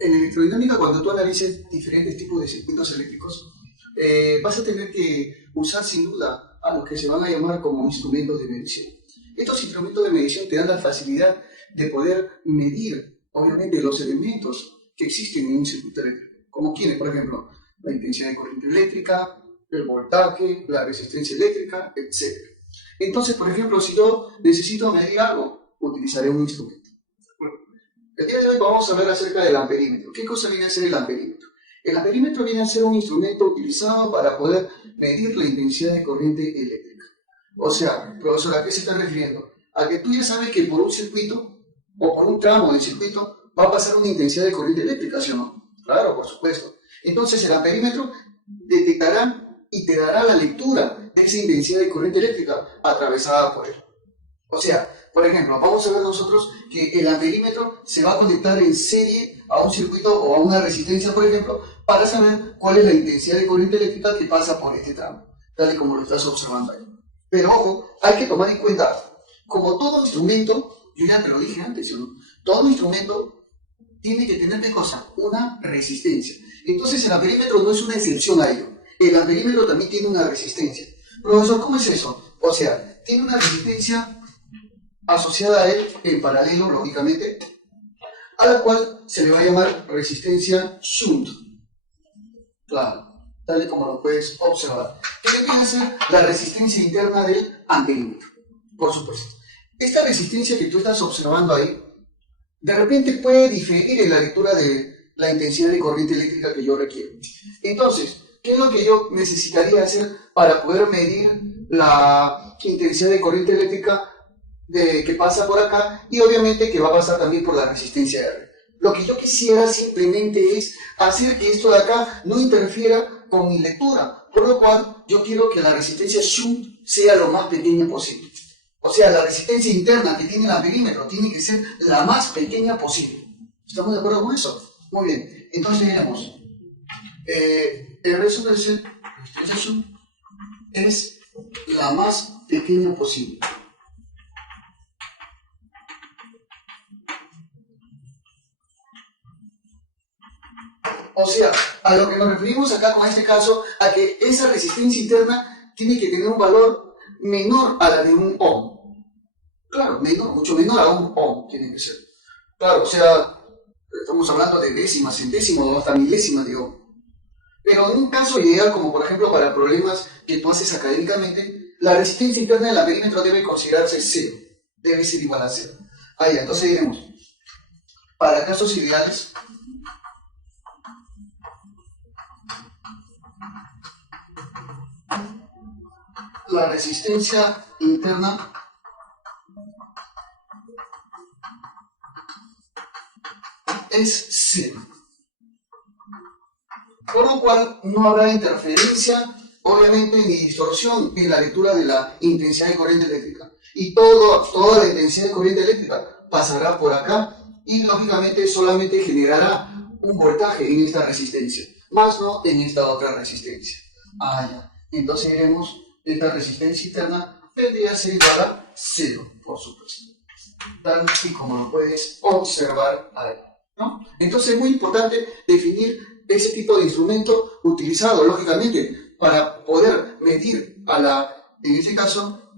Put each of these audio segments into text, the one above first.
En electrodinámica, cuando tú analices diferentes tipos de circuitos eléctricos, vas a tener que usar sin duda a los que se van a llamar como instrumentos de medición. Estos instrumentos de medición te dan la facilidad de poder medir, obviamente, los elementos que existen en un circuito eléctrico, como quienes, por ejemplo, la intensidad de corriente eléctrica, el voltaje, la resistencia eléctrica, etc. Entonces, por ejemplo, si yo necesito medir algo, utilizaré un instrumento. Bueno, el día de hoy vamos a hablar acerca del amperímetro. ¿Qué cosa viene a ser el amperímetro? El amperímetro viene a ser un instrumento utilizado para poder medir la intensidad de corriente eléctrica. O sea, profesor, ¿a qué se está refiriendo? A que tú ya sabes que por un circuito o por un tramo del circuito va a pasar una intensidad de corriente eléctrica, ¿sí o no? Claro, por supuesto. Entonces el amperímetro detectará y te dará la lectura de esa intensidad de corriente eléctrica atravesada por él. O sea, por ejemplo, vamos a ver nosotros que el amperímetro se va a conectar en serie a un circuito o a una resistencia, por ejemplo, para saber cuál es la intensidad de corriente eléctrica que pasa por este tramo, tal y como lo estás observando ahí. Pero ojo, hay que tomar en cuenta, como todo instrumento, yo ya te lo dije antes, ¿no? Todo instrumento tiene que tener ¿qué cosa? Una resistencia. Entonces el amperímetro no es una excepción a ello. El amperímetro también tiene una resistencia. Profesor, ¿cómo es eso? O sea, tiene una resistencia asociada a él en paralelo, lógicamente, a la cual se le va a llamar resistencia shunt. Claro, tal y como lo puedes observar. ¿Qué viene a ser la resistencia interna del amperímetro? Por supuesto. Esta resistencia que tú estás observando ahí, de repente puede diferir en la lectura de la intensidad de corriente eléctrica que yo requiero. Entonces, ¿qué es lo que yo necesitaría hacer para poder medir la intensidad de corriente eléctrica que pasa por acá y obviamente que va a pasar también por la resistencia R? Lo que yo quisiera simplemente es hacer que esto de acá no interfiera con mi lectura, por lo cual yo quiero que la resistencia shunt sea lo más pequeña posible. O sea, la resistencia interna que tiene el amperímetro tiene que ser la más pequeña posible. ¿Estamos de acuerdo con eso? Muy bien. Entonces tenemos el resistencia shunt es la más pequeña posible. O sea, a lo que nos referimos acá con este caso, a que esa resistencia interna tiene que tener un valor menor a la de un ohm. Claro, menor, mucho menor a un ohm tiene que ser. Claro, o sea, estamos hablando de décimas, centésimos o hasta milésimas de ohm. Pero en un caso ideal, como por ejemplo para problemas que tú haces académicamente, la resistencia interna del amperímetro debe considerarse cero. Debe ser igual a cero. Ahí, entonces diremos, para casos ideales, la resistencia interna es cero. Por lo cual no habrá interferencia, obviamente, ni distorsión en la lectura de la intensidad de corriente eléctrica. Y toda la intensidad de corriente eléctrica pasará por acá y lógicamente solamente generará un voltaje en esta resistencia, más no en esta otra resistencia. Ya. Entonces diremos, esta resistencia interna tendría que ser igual a cero, por supuesto. Tal y como lo puedes observar ahí, ¿no? Entonces es muy importante definir ese tipo de instrumento utilizado, lógicamente, para poder medir en este caso,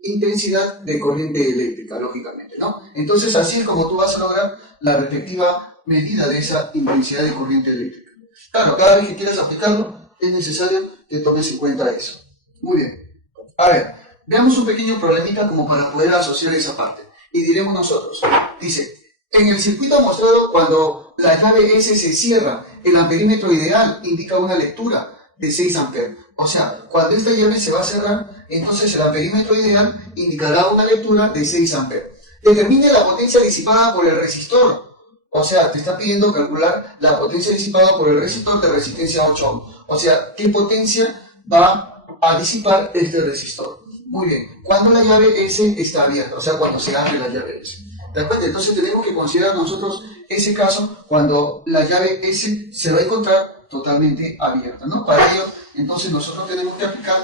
intensidad de corriente eléctrica, lógicamente, ¿no? Entonces así es como tú vas a lograr la respectiva medida de esa intensidad de corriente eléctrica. Claro, cada vez que quieras aplicarlo, es necesario que tomes en cuenta eso. Muy bien. A ver, veamos un pequeño problemita como para poder asociar esa parte. Y diremos nosotros, dice, en el circuito mostrado, cuando la llave S se cierra, el amperímetro ideal indica una lectura de 6 amperes. O sea, cuando esta llave se va a cerrar, entonces el amperímetro ideal indicará una lectura de 6 amperes. Determine la potencia disipada por el resistor. O sea, te está pidiendo calcular la potencia disipada por el resistor de resistencia 8 ohm. O sea, ¿qué potencia va a disipar este resistor? Muy bien. Cuando la llave S está abierta, o sea, cuando se abre la llave S. ¿De acuerdo? Entonces tenemos que considerar nosotros ese caso cuando la llave S se va a encontrar totalmente abierta, ¿no? Para ello, entonces nosotros tenemos que aplicar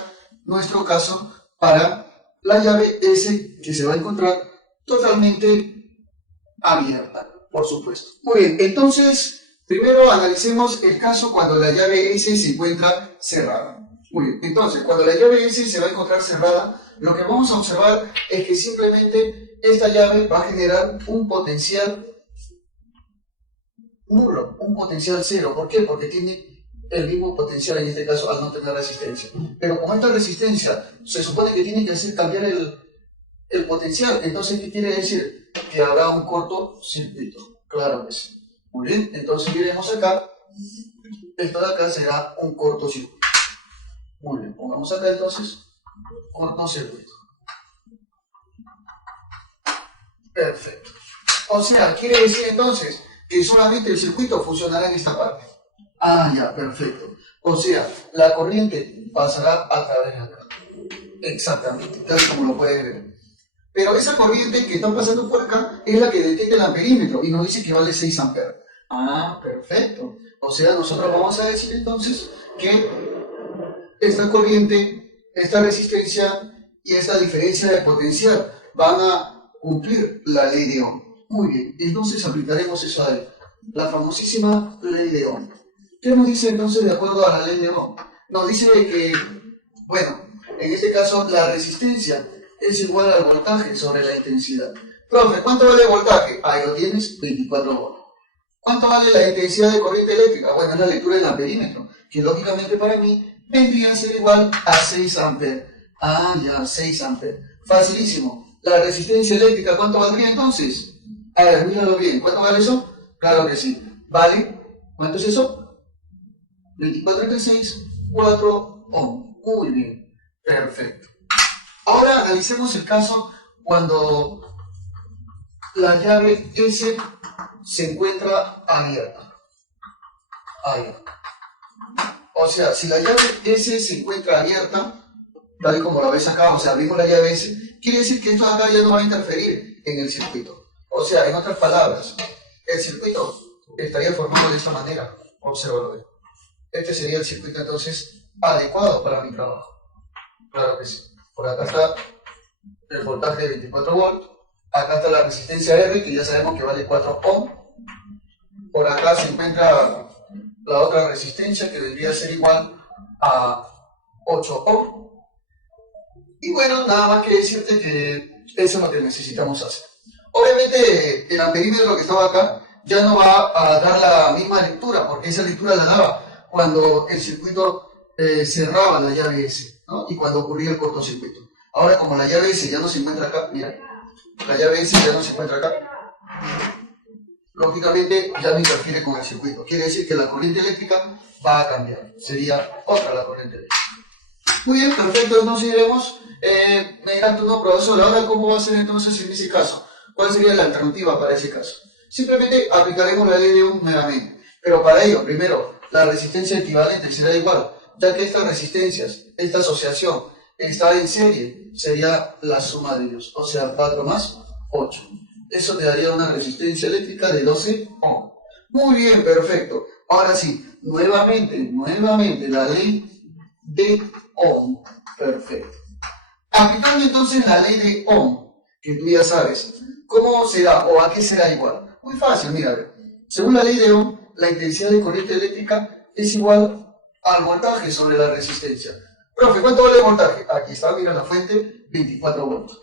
nuestro caso para la llave S que se va a encontrar totalmente abierta. por supuesto. Muy bien, entonces, primero analicemos el caso cuando la llave S se encuentra cerrada. Muy bien, entonces, cuando la llave S se va a encontrar cerrada, lo que vamos a observar es que simplemente esta llave va a generar un potencial nulo, un potencial cero. ¿Por qué? Porque tiene el mismo potencial en este caso al no tener resistencia. Pero como esta resistencia se supone que tiene que hacer cambiar el potencial, entonces ¿qué quiere decir? Que habrá un cortocircuito. Claro que sí. Muy bien, entonces miremos acá, esto de acá será un cortocircuito. Muy bien, pongamos acá entonces cortocircuito. Perfecto. O sea, quiere decir entonces que solamente el circuito funcionará en esta parte. Ah, ya, perfecto. O sea, la corriente pasará a través de acá. Exactamente, tal como lo pueden ver. Pero esa corriente que está pasando por acá es la que detecta el amperímetro y nos dice que vale 6 amperes. Ah, perfecto. O sea, nosotros vamos a decir entonces que esta corriente, esta resistencia y esta diferencia de potencial van a cumplir la ley de Ohm. Muy bien, entonces aplicaremos eso ahí, la famosísima ley de Ohm. ¿Qué nos dice entonces de acuerdo a la ley de Ohm? Nos dice que, bueno, en este caso la resistencia es igual al voltaje sobre la intensidad. Profe, ¿cuánto vale el voltaje? Ahí lo tienes, 24 volts. ¿Cuánto vale la intensidad de corriente eléctrica? Bueno, es la lectura del amperímetro, que lógicamente para mí vendría a ser igual a 6 amperes. Ah, ya, 6 amperes. Facilísimo. ¿La resistencia eléctrica cuánto valdría entonces? A ver, míralo bien. ¿Cuánto vale eso? Claro que sí. ¿Vale? ¿Cuánto es eso? 24,36, 4 ohm. Muy bien. Perfecto. Ahora analicemos el caso cuando la llave S se encuentra abierta. Ahí. O sea, si la llave S se encuentra abierta, tal y como lo ves acá, o sea, abrimos la llave S, quiere decir que esto de acá ya no va a interferir en el circuito. O sea, en otras palabras, el circuito estaría formado de esta manera. Obsérvalo. Este sería el circuito entonces adecuado para mi trabajo. Claro que sí. Por acá está el voltaje de 24 volts. Acá está la resistencia R, que ya sabemos que vale 4 ohm. Por acá se encuentra la otra resistencia, que debería ser igual a 8 ohm. Y bueno, nada más que decirte que eso es lo que necesitamos hacer. Obviamente el amperímetro que estaba acá ya no va a dar la misma lectura, porque esa lectura la daba cuando el circuito cerraba la llave S, ¿no? Y cuando ocurría el cortocircuito. Ahora, como la llave S ya no se encuentra acá, mira, la llave S ya no se encuentra acá, lógicamente ya no interfiere con el circuito. Quiere decir que la corriente eléctrica va a cambiar, sería otra la corriente eléctrica. Muy bien, perfecto, entonces iremos, me dirán tú, no, profesor, ahora cómo va a ser entonces en ese caso, ¿cuál sería la alternativa para ese caso? Simplemente aplicaremos la ley de Ohm nuevamente, pero para ello, primero, la resistencia equivalente será igual, ya que estas resistencias, esta asociación está en serie, sería la suma de ellos, o sea, 4 más 8. Eso te daría una resistencia eléctrica de 12 ohm. Muy bien, perfecto. Ahora sí, nuevamente, la ley de Ohm. Perfecto. Aplicando entonces la ley de Ohm, que tú ya sabes, ¿cómo será o a qué será igual? Muy fácil, mira, según la ley de Ohm, la intensidad de corriente eléctrica es igual al voltaje sobre la resistencia. Profe, ¿cuánto vale el voltaje? Aquí está, mira la fuente, 24 volts.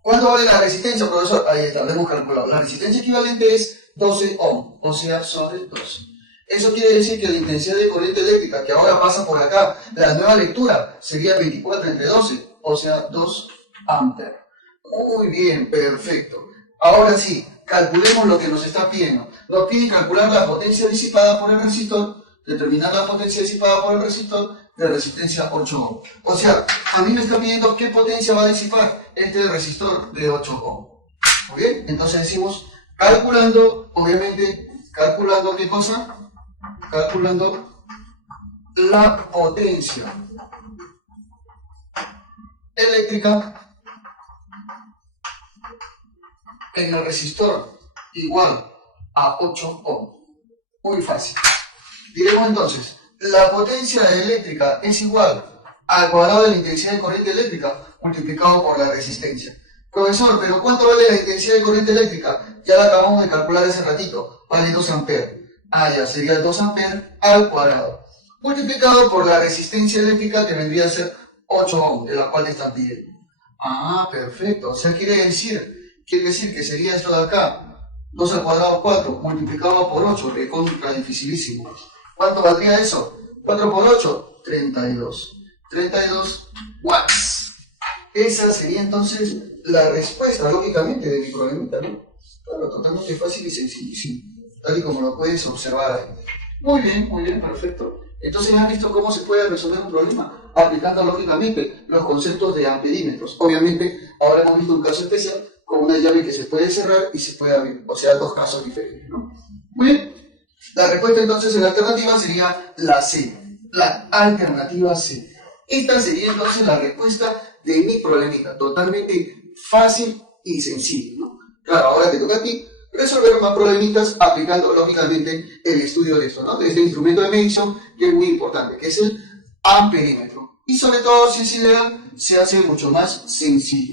¿Cuánto vale la resistencia, profesor? Ahí está, lo hemos calculado. La resistencia equivalente es 12 ohm, o sea, sobre 12. Eso quiere decir que la intensidad de corriente eléctrica que ahora pasa por acá, la nueva lectura sería 24 entre 12, o sea, 2 amperes. Muy bien, perfecto. Ahora sí, calculemos lo que nos está pidiendo. Nos pide calcular la potencia disipada por el resistor, determinar la potencia disipada por el resistor de resistencia 8 ohm. O sea, a mí me está pidiendo qué potencia va a disipar este resistor de 8 ohm. Muy bien, entonces decimos, calculando, obviamente, calculando qué cosa, calculando la potencia eléctrica en el resistor igual a 8 ohm. Muy fácil. Diremos entonces, la potencia eléctrica es igual al cuadrado de la intensidad de corriente eléctrica multiplicado por la resistencia. Profesor, pero ¿cuánto vale la intensidad de corriente eléctrica? Ya la acabamos de calcular hace ratito. Vale 2 amperes. Ah, ya, sería 2 amperes al cuadrado. Multiplicado por la resistencia eléctrica que vendría a ser 8 ohms, de la cual están pidiendo. Ah, perfecto. O sea, quiere decir que sería esto de acá. 2 al cuadrado 4, multiplicado por 8, recontra dificilísimo. ¿Cuánto valdría eso? 4 por 8, 32. 32 watts. Esa sería entonces la respuesta, lógicamente, de mi problemita, ¿no? Claro, totalmente fácil y sencillísimo, tal y como lo puedes observar ahí. Muy bien, perfecto. Entonces, ¿han visto cómo se puede resolver un problema? Aplicando, lógicamente, los conceptos de amperímetros. Obviamente, ahora hemos visto un caso especial con una llave que se puede cerrar y se puede abrir, o sea, dos casos diferentes, ¿no? Muy bien. La respuesta, entonces, en la alternativa sería la C. La alternativa C. Esta sería, entonces, la respuesta de mi problemita, totalmente fácil y sencillo, ¿no? Claro, ahora te toca a ti resolver más problemitas aplicando lógicamente el estudio de esto, ¿no? De este instrumento de medición que es muy importante, que es el amperímetro. Y sobre todo, si es idea, se hace mucho más sencillo.